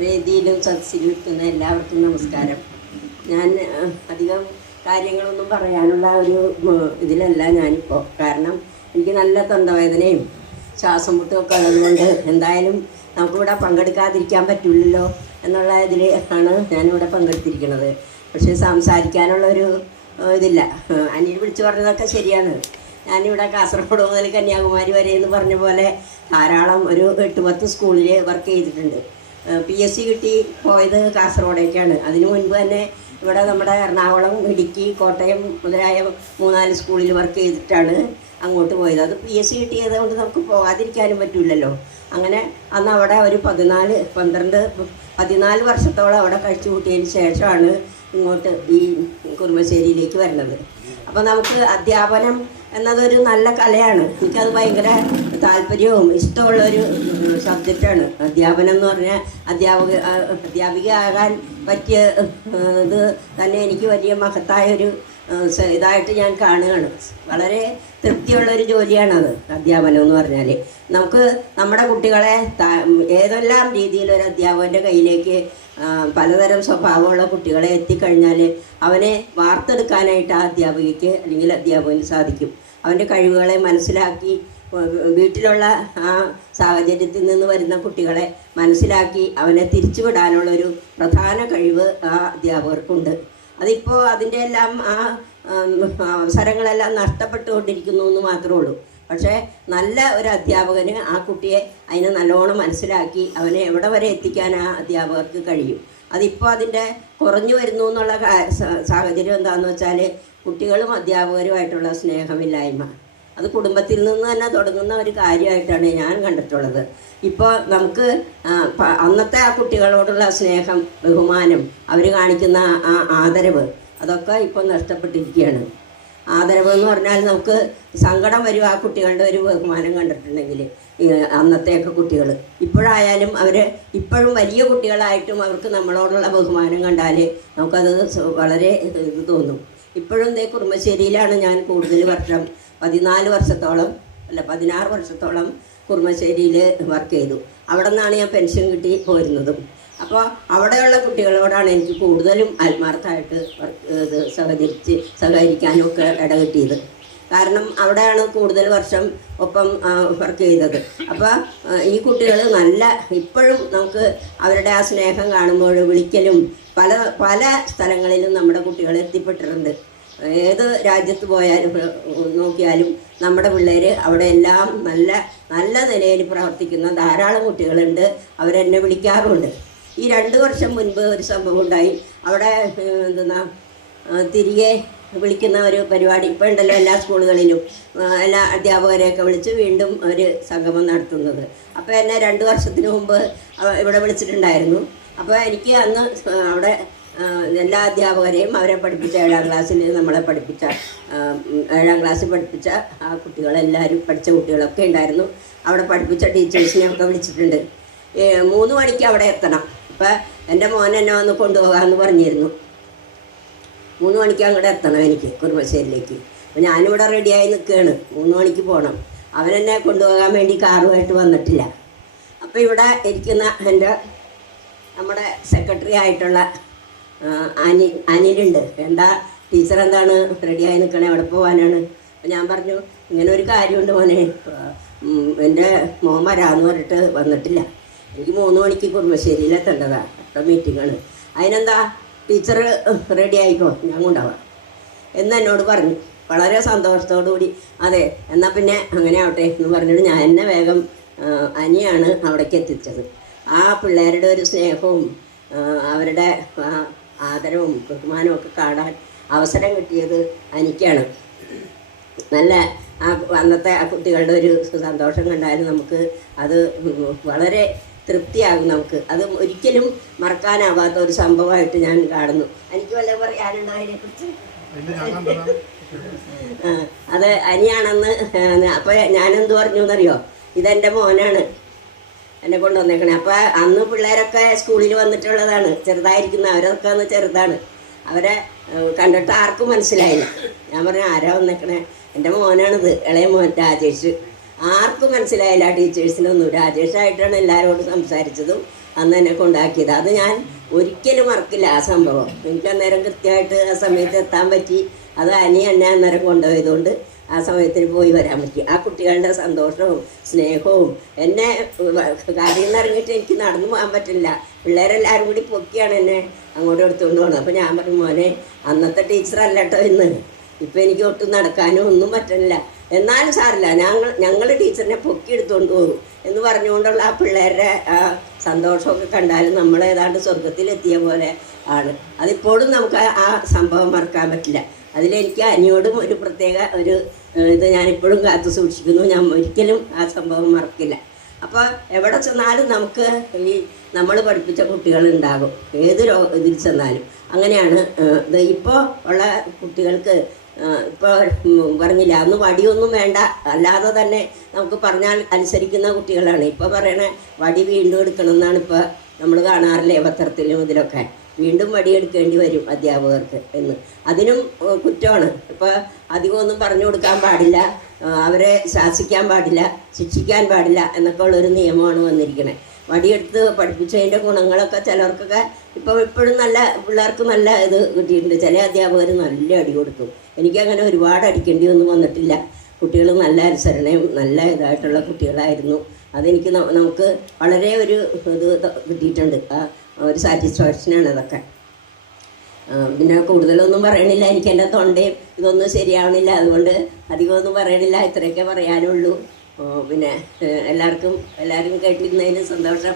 വേദിയിലും സദസ്സിലും ഇരിക്കുന്ന എല്ലാവർക്കും നമസ്കാരം. ഞാൻ അധികം കാര്യങ്ങളൊന്നും പറയാനുള്ള ഒരു ഇതിലല്ല ഞാനിപ്പോൾ. കാരണം എനിക്ക് നല്ല തൊണ്ടവേദനയും ശ്വാസം മുട്ടുമൊക്കെ ഉള്ളതുകൊണ്ട് എന്തായാലും നമുക്കിവിടെ പങ്കെടുക്കാതിരിക്കാൻ പറ്റില്ലല്ലോ എന്നുള്ള ഇതിൽ ആണ് ഞാനിവിടെ പങ്കെടുത്തിരിക്കുന്നത്. പക്ഷേ സംസാരിക്കാനുള്ളൊരു ഇതില്ല. അനിൽ വിളിച്ചു പറഞ്ഞതൊക്കെ ശരിയാണ്. ഞാനിവിടെ കാസർഗോഡ് മുതൽ കന്യാകുമാരി വരെ എന്ന് പറഞ്ഞ പോലെ ധാരാളം ഒരു 8-10 സ്കൂളിൽ വർക്ക് ചെയ്തിട്ടുണ്ട്. PSC കിട്ടി പോയത് കാസർഗോഡേക്കാണ്. അതിനു മുൻപ് തന്നെ ഇവിടെ നമ്മുടെ എറണാകുളം, ഇടുക്കി, കോട്ടയം മുതലായ 3-4 സ്കൂളിൽ വർക്ക് ചെയ്തിട്ടാണ് അങ്ങോട്ട് പോയത്. അത് PSC കിട്ടിയത് കൊണ്ട് നമുക്ക് പോകാതിരിക്കാനും പറ്റില്ലല്ലോ. അങ്ങനെ അന്ന് അവിടെ ഒരു 14 വർഷത്തോളം അവിടെ കഴിച്ചു കൂട്ടിയതിന് ശേഷമാണ് ഇങ്ങോട്ട് ഈ കുറുമശ്ശേരിയിലേക്ക് വരുന്നത്. അപ്പോൾ നമുക്ക് അധ്യാപനം എന്നതൊരു നല്ല കലയാണ്. എനിക്കത് ഭയങ്കര താല്പര്യവും ഇഷ്ടമുള്ളൊരു സബ്ജക്റ്റാണ്. അധ്യാപനം എന്ന് പറഞ്ഞാൽ അധ്യാപിക ആകാൻ പറ്റിയ ഇത് തന്നെ എനിക്ക് വലിയ മഹത്തായൊരു ഇതായിട്ട് ഞാൻ കാണുകയാണ്. വളരെ തൃപ്തിയുള്ളൊരു ജോലിയാണത് അധ്യാപനം എന്ന് പറഞ്ഞാൽ. നമുക്ക് നമ്മുടെ കുട്ടികളെ ഏതെല്ലാം രീതിയിലൊരു അധ്യാപകൻ്റെ കയ്യിലേക്ക് പലതരം സ്വഭാവമുള്ള കുട്ടികളെ എത്തിക്കഴിഞ്ഞാൽ അവനെ വാർത്തെടുക്കാനായിട്ട് ആ അധ്യാപികയ്ക്ക് അല്ലെങ്കിൽ അധ്യാപകന് സാധിക്കും. അവൻ്റെ കഴിവുകളെ മനസ്സിലാക്കി വീട്ടിലുള്ള ആ സാഹചര്യത്തിൽ നിന്ന് വരുന്ന കുട്ടികളെ മനസ്സിലാക്കി അവനെ തിരിച്ചുവിടാനുള്ളൊരു പ്രധാന കഴിവ് ആ അധ്യാപകർക്കുണ്ട്. അതിപ്പോൾ അതിൻ്റെ എല്ലാം ആ അവസരങ്ങളെല്ലാം നഷ്ടപ്പെട്ടുകൊണ്ടിരിക്കുന്നു എന്ന് മാത്രമേ ഉള്ളൂ. പക്ഷേ നല്ല ഒരു അധ്യാപകന് ആ കുട്ടിയെ അതിനെ നല്ലോണം മനസ്സിലാക്കി അവനെ എവിടെ വരെ എത്തിക്കാൻ ആ അധ്യാപകർക്ക് കഴിയും. അതിപ്പോൾ അതിൻ്റെ കുറഞ്ഞു വരുന്നു എന്നുള്ള സാഹചര്യം എന്താണെന്ന് വെച്ചാൽ കുട്ടികളും അധ്യാപകരുമായിട്ടുള്ള സ്നേഹമില്ലായ്മ. അത് കുടുംബത്തിൽ നിന്ന് തന്നെ തുടങ്ങുന്ന ഒരു കാര്യമായിട്ടാണ് ഞാൻ കണ്ടിട്ടുള്ളത്. ഇപ്പോൾ നമുക്ക് അന്നത്തെ ആ കുട്ടികളോടുള്ള സ്നേഹം, ബഹുമാനം, അവർ കാണിക്കുന്ന ആ ആദരവ് അതൊക്കെ ഇപ്പോൾ നഷ്ടപ്പെട്ടിരിക്കുകയാണ്. ആദരവ് എന്ന് പറഞ്ഞാൽ നമുക്ക് സങ്കടം വരും ആ കുട്ടികളുടെ ഒരു ബഹുമാനം കണ്ടിട്ടുണ്ടെങ്കിൽ. അന്നത്തെയൊക്കെ കുട്ടികൾ ഇപ്പോഴായാലും അവർ ഇപ്പോഴും വലിയ കുട്ടികളായിട്ടും അവർക്ക് നമ്മളോടുള്ള ബഹുമാനം കണ്ടാൽ നമുക്കത് വളരെ ഇത് തോന്നും. ഇപ്പോഴും കുറുമശ്ശേരിയിലാണ് ഞാൻ കൂടുതൽ വർഷം 16 വർഷത്തോളം കുറുമശ്ശേരിയിൽ വർക്ക് ചെയ്തു. അവിടെ നിന്നാണ് ഞാൻ പെൻഷൻ കിട്ടി പോരുന്നതും. അപ്പോൾ അവിടെയുള്ള കുട്ടികളോടാണ് എനിക്ക് കൂടുതലും ആത്മാർത്ഥമായിട്ട് സഹകരിക്കാനും ഒക്കെ ഇടകിട്ടിയത്. കാരണം അവിടെയാണ് കൂടുതൽ വർഷം ഒപ്പം വർക്ക് ചെയ്തത്. അപ്പോൾ ഈ കുട്ടികൾ ഇപ്പോഴും നമുക്ക് അവരുടെ ആ സ്നേഹം കാണുമ്പോൾ വിളിക്കലും പല സ്ഥലങ്ങളിലും നമ്മുടെ കുട്ടികൾ എത്തിപ്പെട്ടിട്ടുണ്ട്. ഏത് രാജ്യത്ത് പോയാലും നോക്കിയാലും നമ്മുടെ പിള്ളേർ അവിടെ എല്ലാം നല്ല നിലയിൽ പ്രവർത്തിക്കുന്ന ധാരാളം കുട്ടികളുണ്ട്. അവരെന്നെ വിളിക്കാറുമുണ്ട്. ഈ 2 വർഷം മുൻപ് ഒരു സംഭവം ഉണ്ടായി. അവിടെ തിരികെ വിളിക്കുന്ന ഒരു പരിപാടി ഇപ്പോൾ ഉണ്ടല്ലോ എല്ലാ സ്കൂളുകളിലും. എല്ലാ അധ്യാപകരെയൊക്കെ വിളിച്ച് വീണ്ടും ഒരു സംഗമം നടത്തുന്നത്. അപ്പോൾ എന്നെ 2 വർഷത്തിന് മുമ്പ് ഇവിടെ വിളിച്ചിട്ടുണ്ടായിരുന്നു. അപ്പോൾ എനിക്ക് അന്ന് അവിടെ എല്ലാ അധ്യാപകരെയും അവരെ പഠിപ്പിച്ച 7ാം ക്ലാസ്സിൽ നമ്മളെ പഠിപ്പിച്ച 7ാം ക്ലാസ്സിൽ പഠിപ്പിച്ച ആ കുട്ടികളെല്ലാവരും പഠിച്ച കുട്ടികളൊക്കെ ഉണ്ടായിരുന്നു. അവിടെ പഠിപ്പിച്ച ടീച്ചേഴ്സിനെയൊക്കെ വിളിച്ചിട്ടുണ്ട്. 3 മണിക്ക് അവിടെ എത്തണം. അപ്പം എൻ്റെ മോൻ എന്നെ വന്ന് കൊണ്ടുപോകാമെന്ന് പറഞ്ഞിരുന്നു. 3 മണിക്ക് അങ്ങോട്ട് എത്തണം എനിക്ക് കുറുമശ്ശേരിയിലേക്ക്. അപ്പോൾ ഞാനിവിടെ റെഡിയായി നിൽക്കുകയാണ്. 3 മണിക്ക് പോകണം. അവനെന്നെ കൊണ്ടുപോകാൻ വേണ്ടി കാറുമായിട്ട് വന്നിട്ടില്ല. അപ്പോൾ ഇവിടെ ഇരിക്കുന്ന നമ്മുടെ സെക്രട്ടറി ആയിട്ടുള്ള അനിലുണ്ട്. എന്താ ടീച്ചർ, എന്താണ് റെഡിയായി നിൽക്കണേ, എവിടെ പോകാനാണ്? അപ്പോൾ ഞാൻ പറഞ്ഞു, ഇങ്ങനെ ഒരു കാര്യമുണ്ട് മോനെ, എൻ്റെ മോൻ വരാമെന്ന് പറഞ്ഞിട്ട് വന്നിട്ടില്ല. എനിക്ക് 3 മണിക്ക് കുറുമശ്ശേരിയിൽ എത്തേണ്ടതാണ്. അടുത്ത മീറ്റിങ്ങാണ്. അതിനെന്താ ടീച്ചർ റെഡി ആയിക്കോ, ഞാൻ കൊണ്ടുപോകാം എന്ന് എന്നോട് പറഞ്ഞു. വളരെ സന്തോഷത്തോടു കൂടി അതെ എന്നാൽ പിന്നെ അങ്ങനെ ആവട്ടെ എന്ന് പറഞ്ഞിട്ട് ഞാൻ എന്നെ വേഗം അനിയാണ് അവിടേക്ക് എത്തിച്ചത്. ആ പിള്ളേരുടെ ഒരു സ്നേഹവും അവരുടെ ആദരവും ബഹുമാനവും ഒക്കെ കാണാൻ അവസരം കിട്ടിയത് എനിക്കാണ്. നല്ല അന്നത്തെ ആ കുട്ടികളുടെ ഒരു സന്തോഷം കണ്ടാലും നമുക്ക് അത് വളരെ തൃപ്തിയാകും. നമുക്ക് അത് ഒരിക്കലും മറക്കാനാവാത്ത ഒരു സംഭവമായിട്ട് ഞാൻ കാണുന്നു. എനിക്ക് വല്ല പറയാനുണ്ടോ അതിനെക്കുറിച്ച്? അത് അനിയാണെന്ന്. അപ്പോൾ ഞാനെന്ത് പറഞ്ഞു എന്നറിയോ, ഇതെൻ്റെ മോനാണ് എന്നെ കൊണ്ടുവന്നേക്കണേ. അപ്പോൾ അന്ന് പിള്ളേരൊക്കെ സ്കൂളിൽ വന്നിട്ടുള്ളതാണ്, ചെറുതായിരിക്കുന്ന അവരൊക്കെ അന്ന് ചെറുതാണ്. അവരെ കണ്ടിട്ട് ആർക്കും മനസ്സിലായില്ല. ഞാൻ പറഞ്ഞു, ആരാ വന്നേക്കണേ? എൻ്റെ മോനാണിത്, ഇളയ മോൻ രാജേഷ്. ആർക്കും മനസ്സിലായില്ല ടീച്ചേഴ്സിനൊന്നും. രാജേഷായിട്ടാണ് എല്ലാവരോടും സംസാരിച്ചതും അന്ന് എന്നെ കൊണ്ടാക്കിയത്. അത് ഞാൻ ഒരിക്കലും മറക്കില്ല ആ സംഭവം. എനിക്ക് അന്നേരം കൃത്യമായിട്ട് ആ സമയത്ത് എത്താൻ പറ്റി. അത് അനി എന്നെ അന്നേരം കൊണ്ടുപോയതുകൊണ്ട് ആ സമയത്തിന് പോയി വരാൻ പറ്റി. ആ കുട്ടികളുടെ സന്തോഷവും സ്നേഹവും എന്നെ കാര്യം നിന്ന് ഇറങ്ങിയിട്ട് എനിക്ക് നടന്നു പോകാൻ പറ്റില്ല. പിള്ളേരെല്ലാവരും കൂടി പൊക്കിയാണ് എന്നെ അങ്ങോട്ട് എടുത്തുകൊണ്ട് പോകുന്നത്. അപ്പോൾ ഞാൻ പറഞ്ഞു, മോനെ അന്നത്തെ ടീച്ചറല്ല കേട്ടോ ഇന്ന്, ഇപ്പം എനിക്ക് ഒട്ടും നടക്കാനും ഒന്നും പറ്റുന്നില്ല, എന്നാലും സാറില്ല, ഞങ്ങൾ ടീച്ചറിനെ പൊക്കി എടുത്തുകൊണ്ട് പോകും എന്ന് പറഞ്ഞുകൊണ്ടുള്ള ആ പിള്ളേരുടെ ആ സന്തോഷമൊക്കെ കണ്ടാലും നമ്മൾ ഏതാണ്ട് സ്വർഗത്തിലെത്തിയ പോലെ ആണ്. അതിപ്പോഴും നമുക്ക് ആ സംഭവം മറക്കാൻ പറ്റില്ല. അതിലെനിക്ക് അനിയോടും ഒരു പ്രത്യേക ഒരു ഇത് ഞാനിപ്പോഴും കാത്തു സൂക്ഷിക്കുന്നു. ഞാൻ ഒരിക്കലും ആ സംഭവം മറക്കില്ല. അപ്പോൾ എവിടെ ചെന്നാലും നമുക്ക് ഈ നമ്മൾ പഠിപ്പിച്ച കുട്ടികളുണ്ടാകും, ഏത് ഇതിൽ ചെന്നാലും. അങ്ങനെയാണ് ഇത്. ഇപ്പോൾ ഉള്ള കുട്ടികൾക്ക് ഇപ്പോൾ പറഞ്ഞില്ല, അന്ന് വടിയൊന്നും വേണ്ട, അല്ലാതെ തന്നെ നമുക്ക് പറഞ്ഞാൽ അനുസരിക്കുന്ന കുട്ടികളാണ്. ഇപ്പോൾ പറയണേ വടി വീണ്ടും എടുക്കണം എന്നാണ് ഇപ്പോൾ നമ്മൾ കാണാറില്ലേ പത്രത്തിലും ഇതിലൊക്കെ. വീണ്ടും വടിയെടുക്കേണ്ടി വരും അധ്യാപകർക്ക് എന്ന്. അതിനും കുറ്റമാണ്. ഇപ്പോൾ അധികമൊന്നും പറഞ്ഞു കൊടുക്കാൻ പാടില്ല, അവരെ ശാസിക്കാൻ പാടില്ല, ശിക്ഷിക്കാൻ പാടില്ല എന്നൊക്കെ ഉള്ളൊരു നിയമമാണ് വന്നിരിക്കണേ. വടിയെടുത്ത് പഠിപ്പിച്ചതിൻ്റെ ഗുണങ്ങളൊക്കെ ചിലർക്കൊക്കെ ഇപ്പോൾ ഇപ്പോഴും നല്ല പിള്ളേർക്ക് നല്ല ഇത് കിട്ടിയിട്ടുണ്ട്. ചില അധ്യാപകർ നല്ല അടി കൊടുക്കും. എനിക്കങ്ങനെ ഒരുപാട് അടിക്കേണ്ടി ഒന്നും വന്നിട്ടില്ല. കുട്ടികൾ നല്ല അനുസരണയും നല്ല ഇതായിട്ടുള്ള കുട്ടികളായിരുന്നു. അതെനിക്ക് നമുക്ക് വളരെ ഒരു ഇത് കിട്ടിയിട്ടുണ്ട്. ഒരു സാറ്റിസ്ഫാക്ഷനാണ് അതൊക്കെ. പിന്നെ കൂടുതലൊന്നും പറയണില്ല, എനിക്ക് എൻ്റെ തൊണ്ടയും ഇതൊന്നും ശരിയാവണില്ല, അതുകൊണ്ട് അധികമൊന്നും പറയണില്ല. ഇത്രയൊക്കെ പറയാനുള്ളൂ. പിന്നെ എല്ലാവരും കേട്ടിരുന്നതിന് സന്തോഷം.